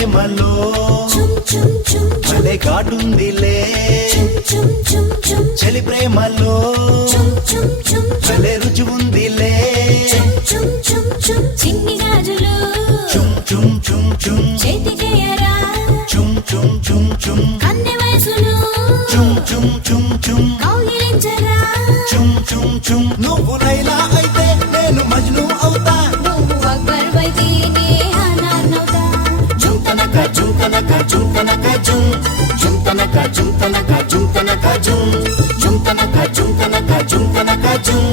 ప్రేమలో భలే ఘాటుందిలే చలి ప్రేమలో భలే రుచి ఉందిలే చిన్ని గాజులు చుమ్ చుమ్ చుమ్ చుమ్ చేతికేయరా చుమ్ చుమ్ చుమ్ చుమ్ కన్నె వయసును చుమ్ చుమ్ చుమ్ చుమ్ కౌగిలించరా చుమ్ చుమ్ చుమ్ నువ్వు లైలా అయితే నేను మజ్ను అవుతా నువ్వు అక్బర్ వైతే నే హనానవుతా జుంతనక జుంతనక జుంతనక జుమ్ జుంతనక జుంతనక జుంతనక జుమ్ జుంతనక జుంతనక జుంతనక జుమ్